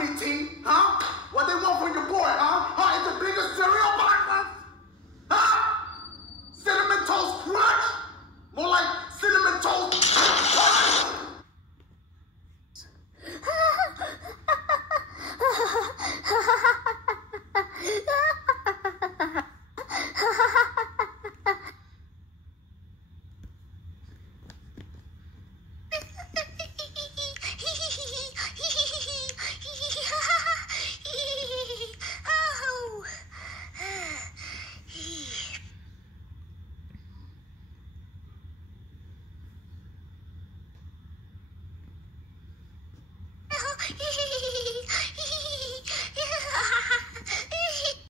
me, T. Huh? What they want from your boy, huh? Huh? It's the biggest cereal box